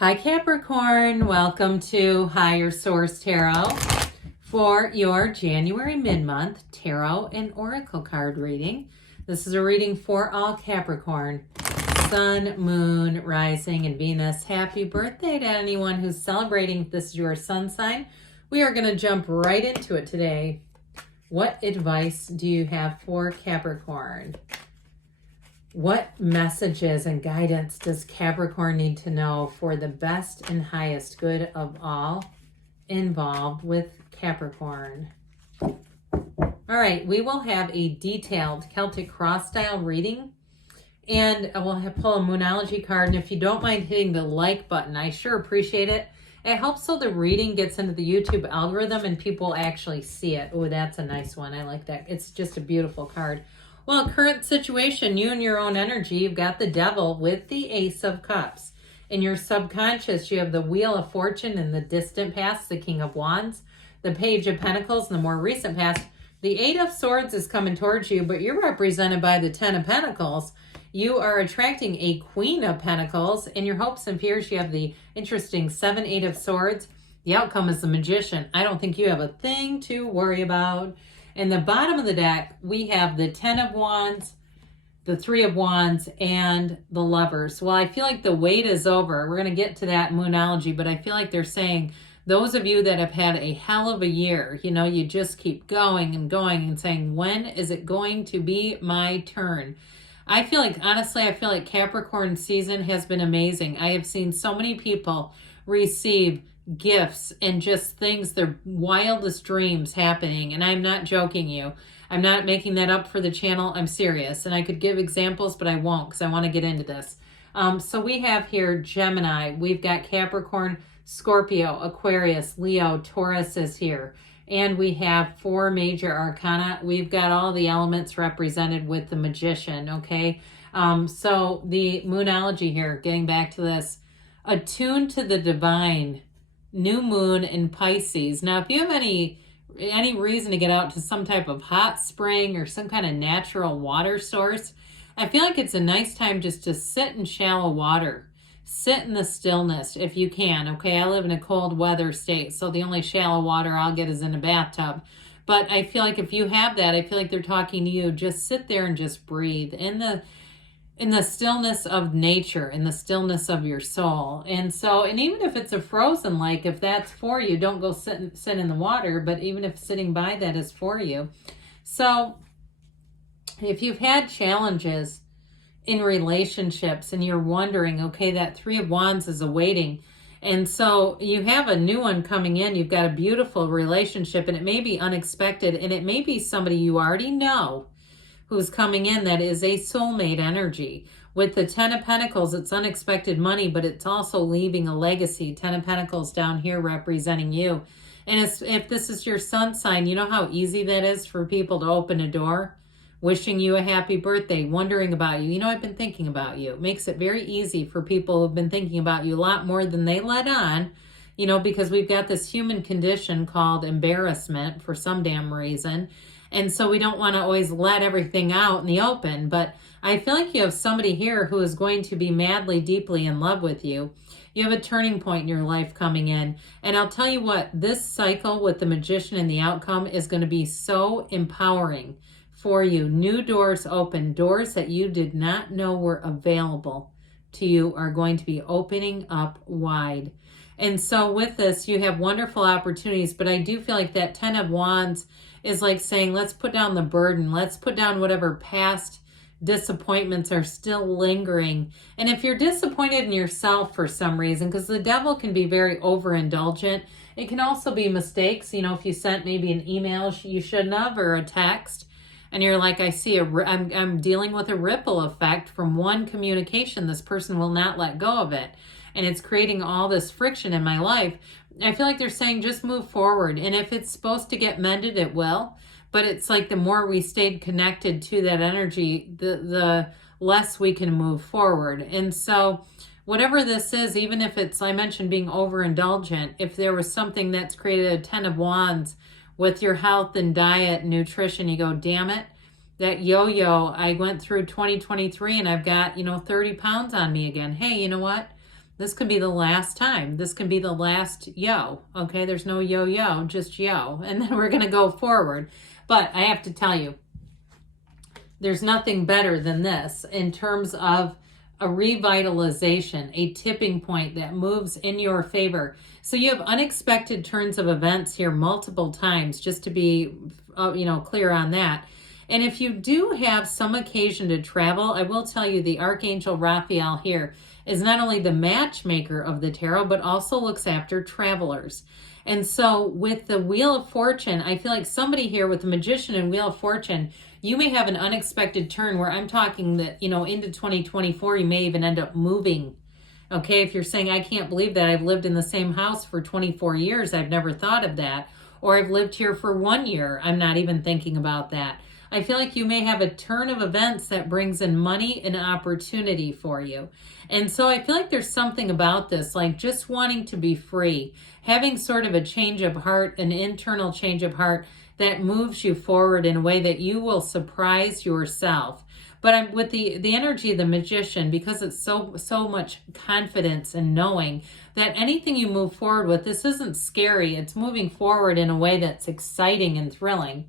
Hi Capricorn, welcome to Higher Source Tarot for your January mid-month tarot and oracle card reading. This is a reading for all Capricorn, Sun, Moon, Rising, and Venus. Happy birthday to anyone who's celebrating. If this is your sun sign, we are going to jump right into it today. What advice do you have for Capricorn? What messages and guidance does Capricorn need to know for the best and highest good of all involved with Capricorn? All right, we will have a detailed Celtic cross style reading, and we'll pull a Moonology card. And if you don't mind hitting the like button, I sure appreciate it. It helps so the reading gets into the YouTube algorithm and people actually see it. Oh, that's a nice one. I like that. It's just a beautiful card. Well, current situation, you and your own energy, you've got the Devil with the Ace of Cups. In your subconscious, you have the Wheel of Fortune in the distant past, the King of Wands, the Page of Pentacles in the more recent past. The Eight of Swords is coming towards you, but you're represented by the Ten of Pentacles. You are attracting a Queen of Pentacles. In your hopes and fears, you have the interesting 7, 8 of Swords. The outcome is the Magician. I don't think you have a thing to worry about. In the bottom of the deck, we have the 10 of Wands, the 3 of Wands, and the Lovers. Well, I feel like the wait is over. We're going to get to that Moonology, but I feel like they're saying those of you that have had a hell of a year, you know, you just keep going and saying, when is it going to be my turn? I feel like, honestly, Capricorn season has been amazing. I have seen so many people receive gifts and just things, their wildest dreams happening. And I'm not joking you. I'm not making that up for the channel. I'm serious. And I could give examples, but I won't because I want to get into this. So we have here Gemini. We've got Capricorn, Scorpio, Aquarius, Leo, Taurus is here. And we have 4 major arcana. We've got all the elements represented with the Magician, okay? So the Moonology here, getting back to this, attuned to the divine, new moon in Pisces. Now, if you have any reason to get out to some type of hot spring or some kind of natural water source, I feel like it's a nice time just to sit in shallow water. Sit in the stillness if you can, okay? I live in a cold weather state, so the only shallow water I'll get is in a bathtub. But I feel like if you have that, I feel like they're talking to you. Just sit there and just breathe in the stillness of nature, in the stillness of your soul. And even if it's a frozen lake, if that's for you, don't go sit in the water, but even if sitting by that is for you. So if you've had challenges in relationships and you're wondering, okay, that 3 of Wands is awaiting. And so you have a new one coming in. You've got a beautiful relationship and it may be unexpected and it may be somebody you already know who's coming in that is a soulmate energy. With the 10 of Pentacles, it's unexpected money, but it's also leaving a legacy. 10 of Pentacles down here representing you. And if this is your sun sign, you know how easy that is for people to open a door? Wishing you a happy birthday, wondering about you. You know, I've been thinking about you. It makes it very easy for people who've been thinking about you a lot more than they let on, you know, because we've got this human condition called embarrassment for some damn reason. And so we don't want to always let everything out in the open. But I feel like you have somebody here who is going to be madly, deeply in love with you. You have a turning point in your life coming in. And I'll tell you what, this cycle with the Magician and the outcome is going to be so empowering for you. New doors open. Doors that you did not know were available to you are going to be opening up wide. And so with this, you have wonderful opportunities. But I do feel like that 10 of Wands is like saying, let's put down the burden. Let's put down whatever past disappointments are still lingering. And if you're disappointed in yourself for some reason, because the Devil can be very overindulgent, it can also be mistakes. You know, if you sent maybe an email you shouldn't have or a text, and you're like, I'm dealing with a ripple effect from one communication. This person will not let go of it. And it's creating all this friction in my life. I feel like they're saying just move forward. And if it's supposed to get mended, it will. But it's like the more we stayed connected to that energy, the less we can move forward. And so whatever this is, even if it's, I mentioned being overindulgent, if there was something that's created a 10 of Wands with your health and diet and nutrition, you go, damn it, that yo-yo, I went through 2023 and I've got, 30 pounds on me again. Hey, you know what? This could be the last time. This could be the last yo. Okay, there's no yo-yo, just yo. And then we're going to go forward. But I have to tell you, there's nothing better than this in terms of a revitalization, a tipping point that moves in your favor. So you have unexpected turns of events here multiple times, just to be clear on that. And if you do have some occasion to travel, I will tell you the Archangel Raphael here is not only the matchmaker of the tarot, but also looks after travelers. And so with the Wheel of Fortune, I feel like somebody here with the Magician and Wheel of Fortune, you may have an unexpected turn where I'm talking that, into 2024, you may even end up moving. Okay, if you're saying, I can't believe that I've lived in the same house for 24 years, I've never thought of that. Or I've lived here for 1 year, I'm not even thinking about that. I feel like you may have a turn of events that brings in money and opportunity for you. And so I feel like there's something about this, like just wanting to be free, having sort of a change of heart, an internal change of heart that moves you forward in a way that you will surprise yourself. But I'm with the energy of the Magician, because it's so much confidence and knowing that anything you move forward with, this isn't scary. It's moving forward in a way that's exciting and thrilling.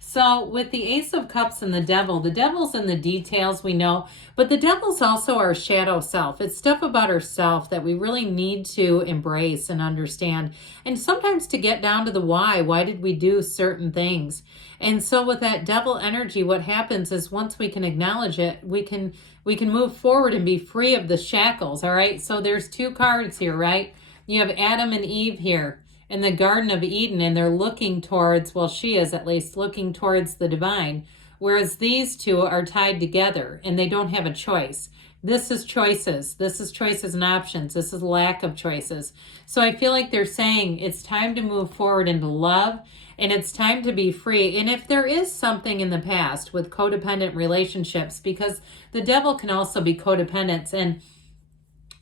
So with the Ace of Cups and the devil's in the details, we know, but the devil's also our shadow self. It's stuff about ourself that we really need to embrace and understand. And sometimes to get down to the why did we do certain things? And so with that devil energy, what happens is once we can acknowledge it, we can move forward and be free of the shackles, all right? So there's 2 cards here, right? You have Adam and Eve here in the Garden of Eden, and they're looking towards, well, she is at least looking towards the divine, whereas these 2 are tied together and they don't have a choice. This is choices. This is choices and options. This is lack of choices. So I feel like they're saying it's time to move forward into love, and it's time to be free. And if there is something in the past with codependent relationships, because the devil can also be codependent, and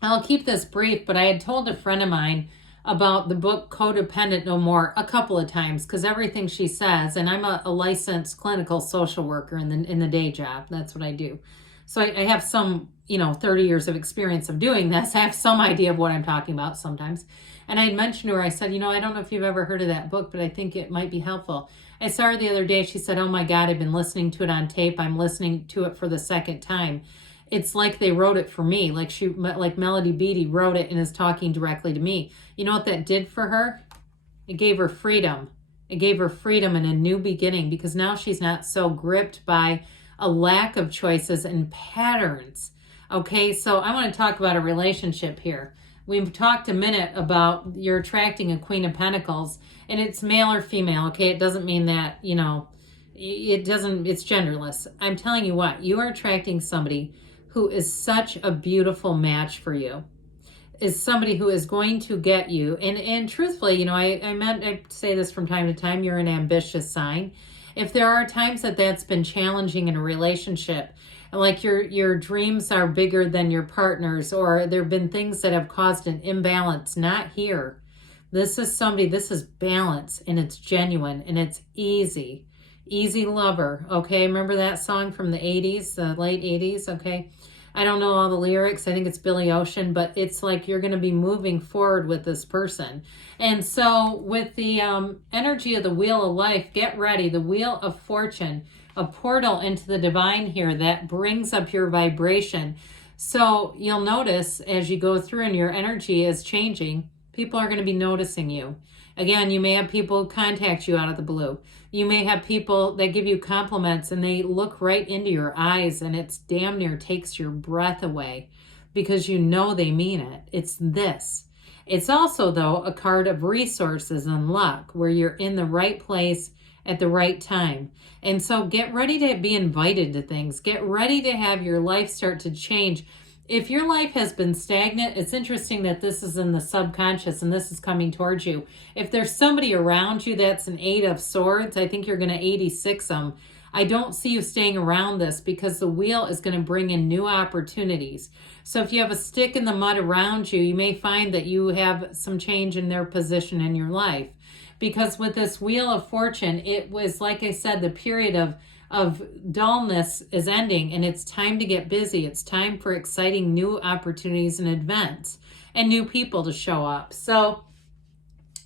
I'll keep this brief, but I had told a friend of mine about the book Codependent No More a couple of times, because everything she says, and I'm a licensed clinical social worker in the day job. That's what I do. So I have some, 30 years of experience of doing this. I have some idea of what I'm talking about sometimes. And I had mentioned to her, I said, I don't know if you've ever heard of that book, but I think it might be helpful. I saw her the other day. She said, oh my God, I've been listening to it on tape. I'm listening to it for the second time. It's like they wrote it for me, like Melody Beattie wrote it and is talking directly to me. You know what that did for her? It gave her freedom. It gave her freedom and a new beginning, because now she's not so gripped by a lack of choices and patterns. Okay, so I want to talk about a relationship here. We've talked a minute about you're attracting a Queen of Pentacles, and it's male or female, okay? It doesn't mean that, it's genderless. I'm telling you what, you are attracting somebody who is such a beautiful match for you, is somebody who is going to get you. And truthfully, I say this from time to time, you're an ambitious sign. If there are times that that's been challenging in a relationship, like your dreams are bigger than your partner's, or there have been things that have caused an imbalance, not here. This is balance, and it's genuine, and it's easy. Easy lover, okay? Remember that song from the 80s, the late 80s, okay? I don't know all the lyrics. I think it's Billy Ocean, but it's like you're going to be moving forward with this person. And so with the energy of the Wheel of Life, get ready. The Wheel of Fortune, a portal into the divine here that brings up your vibration. So you'll notice as you go through and your energy is changing, people are going to be noticing you. Again, you may have people contact you out of the blue. You may have people that give you compliments and they look right into your eyes, and it's damn near takes your breath away because you know they mean it. It's this. It's also, though, a card of resources and luck, where you're in the right place at the right time. And so get ready to be invited to things. Get ready to have your life start to change. If your life has been stagnant, it's interesting that this is in the subconscious and this is coming towards you. If there's somebody around you that's an 8 of Swords, I think you're going to 86 them. I don't see you staying around this, because the wheel is going to bring in new opportunities. So if you have a stick in the mud around you, you may find that you have some change in their position in your life. Because with this Wheel of Fortune, it was, like I said, the period of dullness is ending, and it's time to get busy. It's time for exciting new opportunities and events and new people to show up. So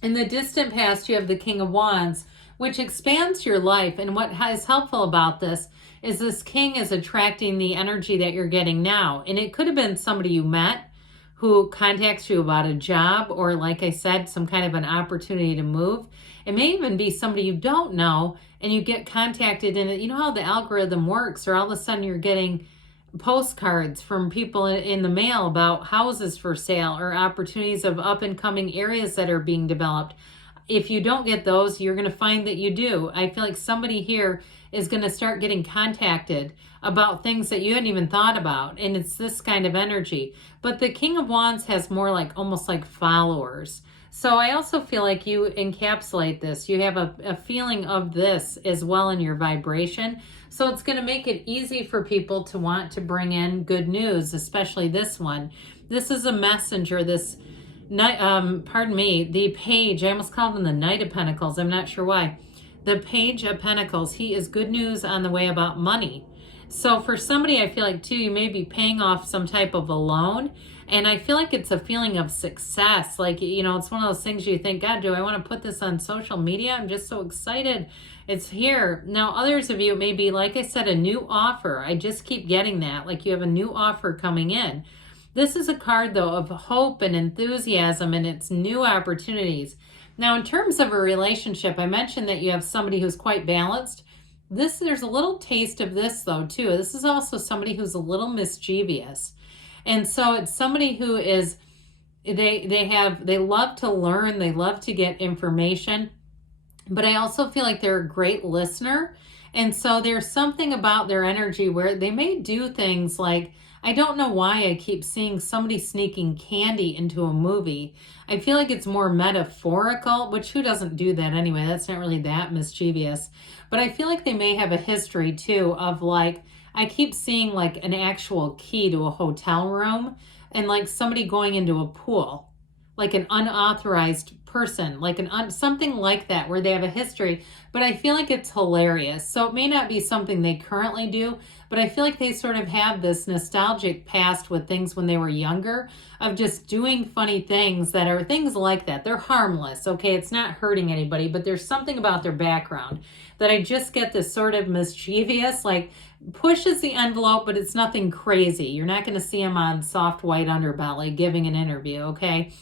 in the distant past, you have the King of Wands, which expands your life. And what is helpful about this is this king is attracting the energy that you're getting now. And it could have been somebody you met who contacts you about a job, or like I said, some kind of an opportunity to move. It may even be somebody you don't know and you get contacted, and you know how the algorithm works, or all of a sudden you're getting postcards from people in the mail about houses for sale or opportunities of up and coming areas that are being developed. If you don't get those, you're going to find that you do. I feel like somebody here is going to start getting contacted about things that you hadn't even thought about. And it's this kind of energy. But the King of Wands has more like almost like followers. So I also feel like you encapsulate this. You have a feeling of this as well in your vibration. So it's going to make it easy for people to want to bring in good news, especially this one. This is a messenger, this the page, I almost called him the Knight of Pentacles. I'm not sure why. The Page of Pentacles, he is good news on the way about money. So for somebody, I feel like too, you may be paying off some type of a loan. And I feel like it's a feeling of success. Like, you know, it's one of those things you think, God, do I want to put this on social media? I'm just so excited. It's here. Now, others of you, may be, like I said, a new offer. I just keep getting that. Like you have a new offer coming in. This is a card, though, of hope and enthusiasm, and it's new opportunities. Now, in terms of a relationship, I mentioned that you have somebody who's quite balanced. There's a little taste of this, though, too. This is also somebody who's a little mischievous. And so it's somebody who is, they love to learn, they love to get information, but I also feel like they're a great listener. And so there's something about their energy where they may do things like, I don't know why I keep seeing somebody sneaking candy into a movie. I feel like it's more metaphorical, which who doesn't do that anyway? That's not really that mischievous. But I feel like they may have a history too of like, I keep seeing like an actual key to a hotel room and like somebody going into a pool, like an unauthorized person, like something like that where they have a history, but I feel like it's hilarious. So it may not be something they currently do, but I feel like they sort of have this nostalgic past with things when they were younger of just doing funny things that are things like that. They're harmless, okay? It's not hurting anybody, but there's something about their background that I just get this sort of mischievous, like pushes the envelope, but it's nothing crazy. You're not going to see them on soft white underbelly giving an interview, okay?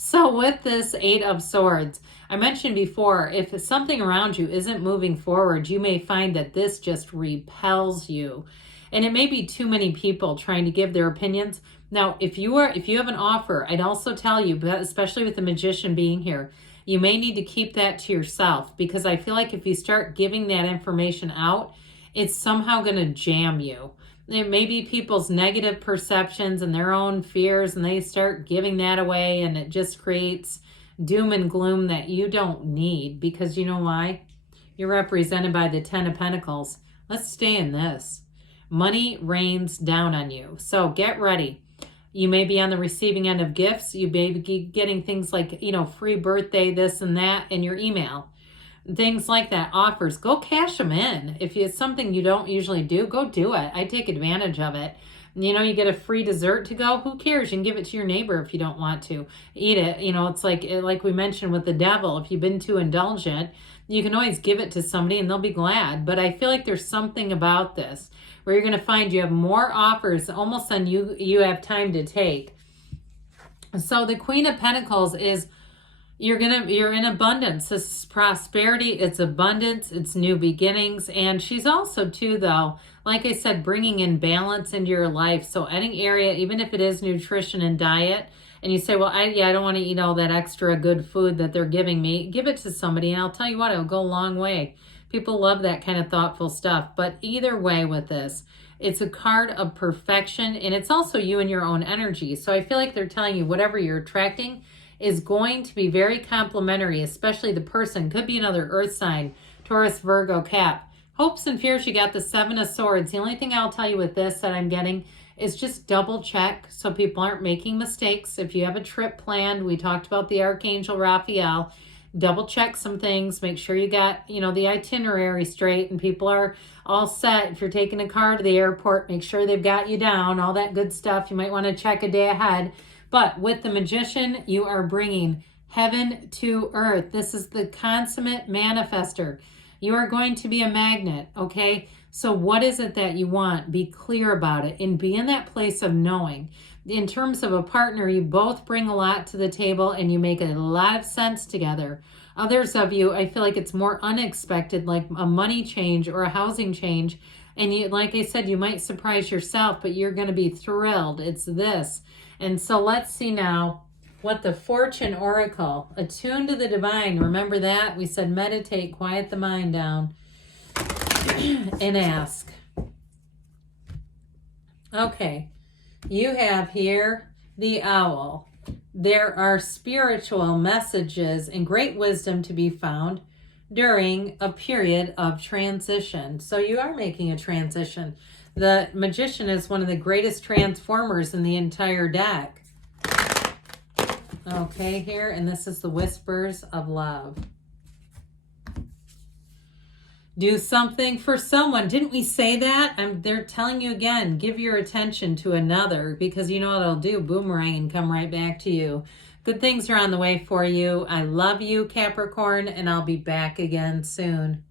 So with this Eight of Swords, I mentioned before, if something around you isn't moving forward, you may find that this just repels you. And it may be too many people trying to give their opinions. Now, if you have an offer, I'd also tell you, but especially with the Magician being here, you may need to keep that to yourself, because I feel like if you start giving that information out, it's somehow going to jam you. There may be people's negative perceptions and their own fears, and they start giving that away, and it just creates doom and gloom that you don't need, because you know why? You're represented by the Ten of Pentacles. Let's stay in this. Money rains down on you. So get ready. You may be on the receiving end of gifts. You may be getting things like, you know, free birthday, this and that in your email. Things like that, offers, go cash them in. If it's something you don't usually do, go do it. I take advantage of it. You know, you get a free dessert to go, who cares? You can give it to your neighbor if you don't want to eat it. You know, it's like we mentioned with the devil, if you've been too indulgent, you can always give it to somebody and they'll be glad. But I feel like there's something about this where you're going to find you have more offers almost than you have time to take. So the Queen of Pentacles is, you're in abundance. This is prosperity, it's abundance, it's new beginnings. And she's also too, though, like I said, bringing in balance into your life. So any area, even if it is nutrition and diet, and you say, well, I don't want to eat all that extra good food that they're giving me, give it to somebody, and I'll tell you what, it'll go a long way. People love that kind of thoughtful stuff. But either way with this, it's a card of perfection, and it's also you and your own energy. So I feel like they're telling you whatever you're attracting is going to be very complimentary, especially the person. Could be another earth sign, Taurus, Virgo, Cap. Hopes and fears, you got the Seven of Swords. The only thing I'll tell you with this that I'm getting is just double check so people aren't making mistakes. If you have a trip planned, we talked about the Archangel Raphael, double check some things, make sure you got, the itinerary straight and people are all set. If you're taking a car to the airport, make sure they've got you down, all that good stuff. You might want to check a day ahead. But with the Magician, you are bringing heaven to earth. This is the consummate manifester. You are going to be a magnet, okay? So what is it that you want? Be clear about it and be in that place of knowing. In terms of a partner, you both bring a lot to the table and you make a lot of sense together. Others of you, I feel like it's more unexpected, like a money change or a housing change. And you, like I said, you might surprise yourself, but you're going to be thrilled. It's this. And so let's see now what the Fortune Oracle, attuned to the divine. Remember that? We said meditate, quiet the mind down, and ask. Okay, you have here the owl. There are spiritual messages and great wisdom to be found during a period of transition. So you are making a transition. The Magician is one of the greatest transformers in the entire deck. Okay, here, and this is the Whispers of Love. Do something for someone. Didn't we say that? They're telling you again, give your attention to another, because you know what it'll do, boomerang and come right back to you. Good things are on the way for you. I love you, Capricorn, and I'll be back again soon.